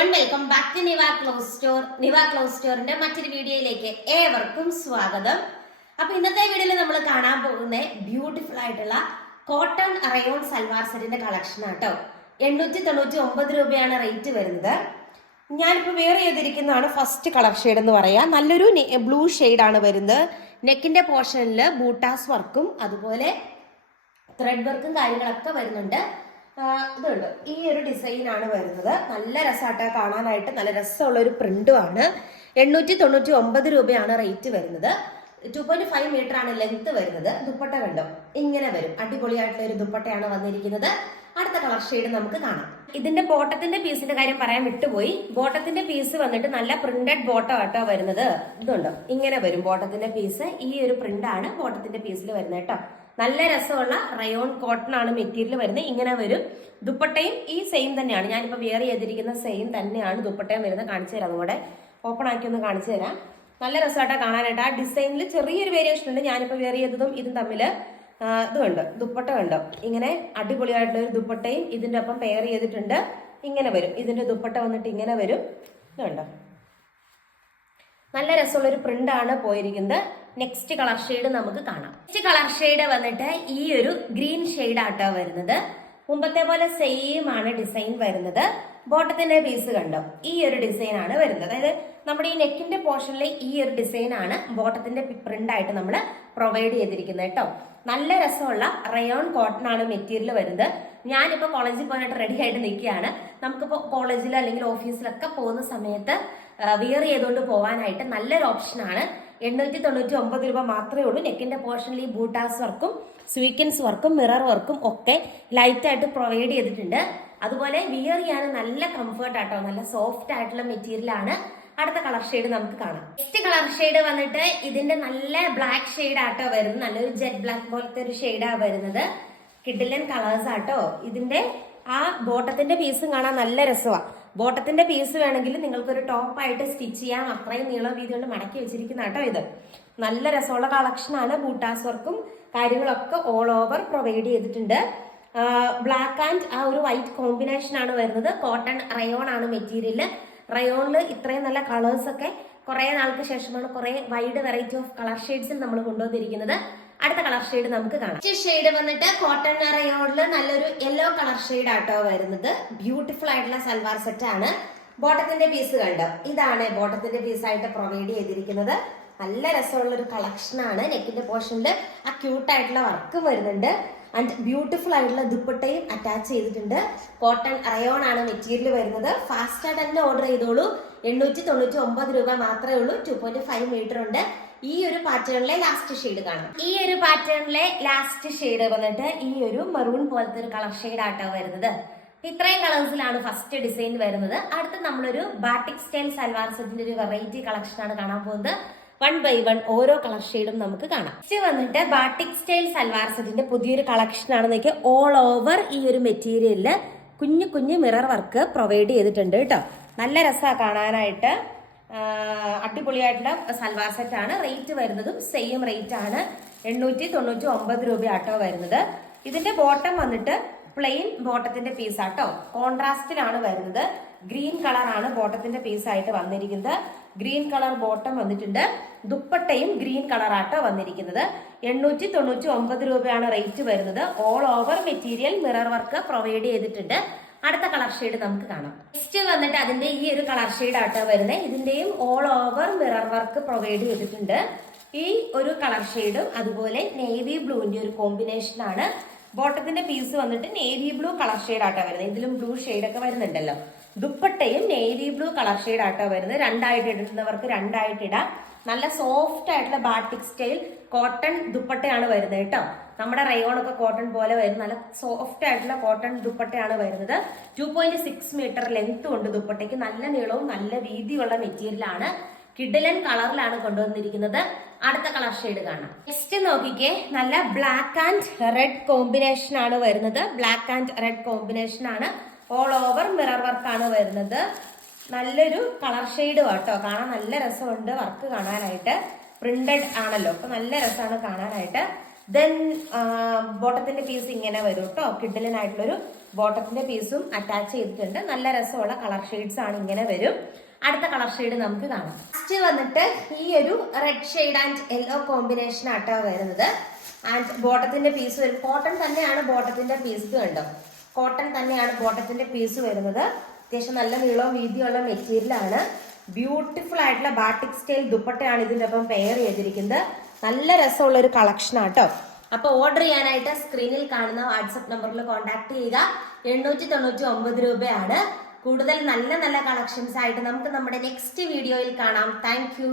Everyone, welcome back to Niva cloth store. Niva cloth സ്റ്റോറിന്റെ മറ്റൊരു വീഡിയോയിലേക്ക് ഏവർക്കും സ്വാഗതം. അപ്പൊ ഇന്നത്തെ വീഡിയോയിൽ നമ്മൾ കാണാൻ പോകുന്ന ബ്യൂട്ടിഫുൾ ആയിട്ടുള്ള കോട്ടൺ റയോൺ സൽവാർ സെറ്റിന്റെ കളക്ഷൻ ആട്ടോ. 899 രൂപയാണ് റേറ്റ് വരുന്നത്. ഞാനിപ്പോൾ വെയർ ചെയ്തിരിക്കുന്നതാണ് ഫസ്റ്റ് കളർ ഷെയ്ഡ് എന്ന് പറയാം. നല്ലൊരു ബ്ലൂ ഷെയ്ഡാണ് വരുന്നത്. നെക്കിന്റെ പോർഷനിൽ ബൂട്ടാസ് വർക്കും അതുപോലെ ത്രെഡ് വർക്കും കാര്യങ്ങളൊക്കെ വരുന്നുണ്ട്. ഇതുണ്ട്, ഈ ഒരു ഡിസൈനാണ് വരുന്നത്. നല്ല രസമായിട്ട് കാണാനായിട്ട്, നല്ല രസമുള്ള ഒരു പ്രിന്റുമാണ്. 899 രൂപയാണ് റേറ്റ് വരുന്നത്. 2.5 മീറ്റർ ആണ് ലെങ്ത് വരുന്നത്. ദുപ്പട്ട കണ്ടോ, ഇങ്ങനെ വരും. അടിപൊളിയായിട്ടുള്ള ഒരു ദുപ്പട്ടയാണ് വന്നിരിക്കുന്നത്. അടുത്ത കളർ ഷെയ്ഡ് നമുക്ക് കാണാം. ഇതിന്റെ ബോട്ടത്തിന്റെ പീസിന്റെ കാര്യം പറയാൻ വിട്ടുപോയി. ബോട്ടത്തിന്റെ പീസ് വന്നിട്ട് നല്ല പ്രിന്റഡ് ബോട്ടം ആട്ടോ വരുന്നത്. ഇതുണ്ടോ, ഇങ്ങനെ വരും ബോട്ടത്തിന്റെ പീസ്. ഈ ഒരു പ്രിന്റ് ആണ് ബോട്ടത്തിന്റെ പീസിൽ വരുന്നത് കേട്ടോ. നല്ല രസമുള്ള റയോൺ കോട്ടൺ ആണ് മെറ്റീരിയൽ വരുന്നത്. ഇങ്ങനെ വരും. ദുപ്പട്ടയും ഈ സെയിം തന്നെയാണ്. ഞാനിപ്പോ വെയർ ചെയ്തിരിക്കുന്ന സെയിം തന്നെയാണ് ദുപ്പട്ടയും വരുന്നത്. കാണിച്ചു തരാം, അതുകൂടെ ഓപ്പൺ ആക്കി ഒന്ന് കാണിച്ചു തരാം. നല്ല രസമായിട്ടാ കാണാനായിട്ട്. ആ ഡിസൈനിൽ ചെറിയൊരു വേരിയേഷൻ ഉണ്ട്. ഞാനിപ്പോ വെയർ ചെയ്തതും ഇതും തമ്മിൽ ഇതുണ്ട്. ദുപ്പട്ട കണ്ടോ, ഇങ്ങനെ അടിപൊളിയായിട്ടുള്ള ഒരു ദുപ്പട്ടയും ഇതിന്റെ ഒപ്പം പെയർ ചെയ്തിട്ടുണ്ട്. ഇങ്ങനെ വരും. ഇതിന്റെ ദുപ്പട്ട വന്നിട്ട് ഇങ്ങനെ വരും. ഇതുണ്ടോ, നല്ല രസമുള്ള ഒരു പ്രിന്റ് ആണ് പോയിരിക്കുന്നത്. നെക്സ്റ്റ് കളർ ഷെയ്ഡ് നമുക്ക് കാണാം. നെക്സ്റ്റ് കളർ ഷെയ്ഡ് വന്നിട്ട് ഈ ഒരു ഗ്രീൻ ഷെയ്ഡ് ആട്ടോ വരുന്നത്. മുമ്പത്തെ പോലെ സെയിം ആണ് ഡിസൈൻ വരുന്നത്. ബോട്ടത്തിന്റെ പീസ് കണ്ടോ, ഈ ഒരു ഡിസൈൻ ആണ് വരുന്നത്. അതായത് നമ്മുടെ ഈ നെക്കിന്റെ പോർഷനിലെ ഈ ഒരു ഡിസൈൻ ആണ് ബോട്ടത്തിന്റെ പ്രിന്റ് ആയിട്ട് നമ്മൾ പ്രൊവൈഡ് ചെയ്തിരിക്കുന്നത് കേട്ടോ. നല്ല രസമുള്ള റയോൺ കോട്ടൺ ആണ് മെറ്റീരിയൽ വരുന്നത്. ഞാനിപ്പോ കോളേജിൽ പോകാനായിട്ട് റെഡി ആയിട്ട് നിൽക്കുകയാണ്. നമുക്കിപ്പോ കോളേജിൽ അല്ലെങ്കിൽ ഓഫീസിലൊക്കെ പോകുന്ന സമയത്ത് വെയർ ചെയ്തുകൊണ്ട് പോകാനായിട്ട് നല്ലൊരു ഓപ്ഷനാണ്. 899 രൂപ മാത്രമേ ഉള്ളൂ. നെക്കിന്റെ പോർഷനിൽ ഈ ബൂട്ടാസ് വർക്കും സ്വീക്കൻസ് വർക്കും മിറർ വർക്കും ഒക്കെ ലൈറ്റ് ആയിട്ട് പ്രൊവൈഡ് ചെയ്തിട്ടുണ്ട്. അതുപോലെ വിയർ ചെയ്യാൻ നല്ല കംഫർട്ട് ആട്ടോ. നല്ല സോഫ്റ്റ് ആയിട്ടുള്ള മെറ്റീരിയൽ ആണ്. അടുത്ത കളർ ഷെയ്ഡ് നമുക്ക് കാണാം. നെക്സ്റ്റ് കളർ ഷെയ്ഡ് വന്നിട്ട് ഇതിന്റെ നല്ല ബ്ലാക്ക് ഷെയ്ഡ് ആട്ടോ വരുന്നത്. നല്ലൊരു ജെറ്റ് ബ്ലാക്ക് പോലത്തെ ഒരു ഷെയ്ഡാ വരുന്നത്. കിഡിലൻ കളേഴ്സ് ആട്ടോ. ഇതിന്റെ ആ ബോട്ടത്തിന്റെ പീസും കാണാൻ നല്ല രസമാണ്. ബോട്ടത്തിന്റെ പീസ് വേണമെങ്കിൽ നിങ്ങൾക്കൊരു ടോപ്പായിട്ട് സ്റ്റിച്ച് ചെയ്യാം. അത്രയും നീളം വീതി കൊണ്ട് മടക്കി വെച്ചിരിക്കുന്ന കേട്ടോ ഇത്. നല്ല രസമുള്ള കളക്ഷനാണ്. ബൂട്ടാസ് വർക്കും കാര്യങ്ങളൊക്കെ ഓൾ ഓവർ പ്രൊവൈഡ് ചെയ്തിട്ടുണ്ട്. ബ്ലാക്ക് ആൻഡ് ആ ഒരു വൈറ്റ് കോമ്പിനേഷൻ ആണ് വരുന്നത്. കോട്ടൺ റയോൺ ആണ് മെറ്റീരിയൽ. റയോണില് ഇത്രയും നല്ല കളേഴ്സ് ഒക്കെ കുറെ നാൾക്ക് ശേഷമാണ് കുറെ വൈഡ് വെറൈറ്റി ഓഫ് കളർ ഷെയ്ഡ്സിൽ നമ്മൾ കൊണ്ടുവന്നിരിക്കുന്നത്. അടുത്ത കളർ ഷെയ്ഡ് നമുക്ക് കാണാം. ഷെയ്ഡ് വന്നിട്ട് കോട്ടൺ റയോണില് നല്ലൊരു യെല്ലോ കളർ ഷെയ്ഡ് ആട്ടോ വരുന്നത്. ബ്യൂട്ടിഫുൾ ആയിട്ടുള്ള സൽവാർ സെറ്റ് ആണ്. ബോട്ടത്തിന്റെ പീസ് കണ്ടോ, ഇതാണ് ബോട്ടത്തിന്റെ പീസ് ആയിട്ട് പ്രൊവൈഡ് ചെയ്തിരിക്കുന്നത്. നല്ല രസമുള്ള ഒരു കളക്ഷൻ ആണ്. നെക്കിന്റെ പോർഷനിൽ ആ ക്യൂട്ട് ആയിട്ടുള്ള വർക്കും വരുന്നുണ്ട്. ആൻഡ് ബ്യൂട്ടിഫുൾ ആയിട്ടുള്ള ദുപ്പട്ടയും അറ്റാച്ച് ചെയ്തിട്ടുണ്ട്. കോട്ടൺ റയോൺ ആണ് മെറ്റീരിയൽ വരുന്നത്. ഫാസ്റ്റ് ആയിട്ട് തന്നെ ഓർഡർ ചെയ്തോളൂ. 899 രൂപ മാത്രമേ ഉള്ളൂ. 2.5 മീറ്റർ ഉണ്ട്. ഈ ഒരു പാറ്റേണിലെ ലാസ്റ്റ് ഷെയ്ഡ് കാണാം. ഈ ഒരു പാറ്റേണിലെ ലാസ്റ്റ് ഷെയ്ഡ് വന്നിട്ട് ഈ ഒരു മെറൂൺ പോലത്തെ ഒരു കളർ ഷെയ്ഡ് ആട്ടോ വരുന്നത്. ഇത്രയും കളേഴ്സിലാണ് ഫസ്റ്റ് ഡിസൈൻ വരുന്നത്. അടുത്ത് നമ്മളൊരു ബാട്ടിക് സ്റ്റൈൽ സൽവാർ സെറ്റിന്റെ ഒരു വെറൈറ്റി കളക്ഷൻ ആണ് കാണാൻ പോകുന്നത്. 1 by 1 ഓരോ കളർ ഷെയ്ഡും നമുക്ക് കാണാം. നെക്സ്റ്റ് വന്നിട്ട് ബാട്ടിക് സ്റ്റൈൽ സൽവാർ സെറ്റിന്റെ പുതിയൊരു കളക്ഷൻ ആണെന്നൊക്കെ ഓൾ ഓവർ ഈ ഒരു മെറ്റീരിയലില് കുഞ്ഞു കുഞ്ഞു മിറർ വർക്ക് പ്രൊവൈഡ് ചെയ്തിട്ടുണ്ട് കേട്ടോ. നല്ല രസമാണ് കാണാനായിട്ട്. അടിപൊളിയായിട്ടുള്ള സൽവാർ സെറ്റ് ആണ്. റേറ്റ് വരുന്നതും സെയിം റേറ്റ് ആണ്. 899 രൂപ ആട്ടോ വരുന്നത്. ഇതിന്റെ ബോട്ടം വന്നിട്ട് പ്ലെയിൻ ബോട്ടത്തിന്റെ പീസ് ആട്ടോ. കോൺട്രാസ്റ്റിലാണ് വരുന്നത്. ഗ്രീൻ കളർ ആണ് ബോട്ടത്തിന്റെ പീസ് ആയിട്ട് വന്നിരിക്കുന്നത്. ഗ്രീൻ കളർ ബോട്ടം വന്നിട്ടുണ്ട്. ദുപ്പട്ടയും ഗ്രീൻ കളർ ആട്ടോ വന്നിരിക്കുന്നത്. 899 രൂപയാണ് റേറ്റ് വരുന്നത്. All over material mirror work provide ചെയ്തിട്ടുണ്ട്. അടുത്ത കളർ ഷെയ്ഡ് നമുക്ക് കാണാം. നെക്സ്റ്റ് വന്നിട്ട് അതിന്റെ ഈ ഒരു കളർ ഷെയ്ഡ് ആട്ടോ വരുന്നത്. ഇതിന്റെയും all over mirror work provide ചെയ്തിട്ടുണ്ട്. ഈ ഒരു കളർ ഷെയ്ഡും അതുപോലെ നേവി ബ്ലൂവിന്റെ ഒരു കോമ്പിനേഷൻ ആണ്. ബോട്ടത്തിന്റെ പീസ് വന്നിട്ട് നേവി ബ്ലൂ കളർ ഷെയ്ഡ് ആട്ടോ വരുന്നത്. ഇതിലും ബ്ലൂ ഷെയ്ഡ് ഒക്കെ വരുന്നുണ്ടല്ലോ. ദുപ്പട്ടയും നേവി ബ്ലൂ കളർ ഷെയ്ഡ് ആട്ടോ വരുന്നത്. രണ്ടായിട്ട് ഇടുന്നവർക്ക് രണ്ടായിട്ട് ഇടാം. നല്ല സോഫ്റ്റ് ആയിട്ടുള്ള ബാട്ടിക് സ്റ്റൈൽ കോട്ടൺ ദുപ്പട്ടയാണ് വരുന്നത് കേട്ടോ. നമ്മുടെ റയോൺ ഒക്കെ കോട്ടൺ പോലെ വരുന്ന നല്ല സോഫ്റ്റ് ആയിട്ടുള്ള കോട്ടൺ ദുപ്പട്ടയാണ് വരുന്നത്. 2.6 മീറ്റർ ലെങ്ത് ഉണ്ട് ദുപ്പട്ടയ്ക്ക്. നല്ല നീളവും നല്ല വീതിയുള്ള മെറ്റീരിയൽ ആണ്. കിഡിലൻ കളറിലാണ് കൊണ്ടുവന്നിരിക്കുന്നത്. അടുത്ത കളർ ഷെയ്ഡ് കാണാം. നെക്സ്റ്റ് നോക്കിക്കേ, നല്ല ബ്ലാക്ക് ആൻഡ് റെഡ് കോമ്പിനേഷൻ ആണ് വരുന്നത്. ബ്ലാക്ക് ആൻഡ് റെഡ് കോമ്പിനേഷൻ ആണ്. ഓൾ ഓവർ മിറർ വർക്ക് ആണ് വരുന്നത്. നല്ലൊരു കളർ ഷെയ്ഡ് കേട്ടോ. കാണാൻ നല്ല രസമുണ്ട് വർക്ക് കാണാനായിട്ട്. പ്രിന്റഡ് ആണല്ലോ, അപ്പൊ നല്ല രസമാണ് കാണാനായിട്ട്. ദെൻ ബോട്ടത്തിന്റെ പീസ് ഇങ്ങനെ വരും കേട്ടോ. കിഡിലനായിട്ടുള്ളൊരു ബോട്ടത്തിന്റെ പീസും അറ്റാച്ച് ചെയ്തിട്ടുണ്ട്. നല്ല രസമുള്ള കളർ ഷെയ്ഡ്സ് ആണ്, ഇങ്ങനെ വരും. അടുത്ത കളർ ഷെയ്ഡ് നമുക്ക് കാണാം. നെക്സ്റ്റ് വന്നിട്ട് ഈ ഒരു red shade and yellow combination ആട്ടോ വരുന്നത്. ആൻഡ് ബോട്ടത്തിന്റെ പീസ് വരും, കോട്ടൺ തന്നെയാണ് ബോട്ടത്തിന്റെ പീസ്. കണ്ടോ, കോട്ടൺ തന്നെയാണ് ബോട്ടത്തിന്റെ പീസ് വരുന്നത്. അത്യാവശ്യം നല്ല നീളവും വീതിയുള്ള മെറ്റീരിയൽ ആണ്. ബ്യൂട്ടിഫുൾ ആയിട്ടുള്ള ബാട്ടിക് സ്റ്റൈൽ ദുപ്പട്ടയാണ് ഇതിന്റെ ഒപ്പം പെയർ ചെയ്തിരിക്കുന്നത്. നല്ല രസമുള്ള ഒരു കളക്ഷൻ ആട്ടോ. അപ്പൊ ഓർഡർ ചെയ്യാനായിട്ട് സ്ക്രീനിൽ കാണുന്ന വാട്സപ്പ് നമ്പറിൽ കോൺടാക്ട് ചെയ്യുക. 899 രൂപയാണ്. കൂടുതൽ നല്ല നല്ല കളക്ഷൻസ് ആയിട്ട് നമുക്ക് നമ്മുടെ നെക്സ്റ്റ് വീഡിയോയിൽ കാണാം. Thank you.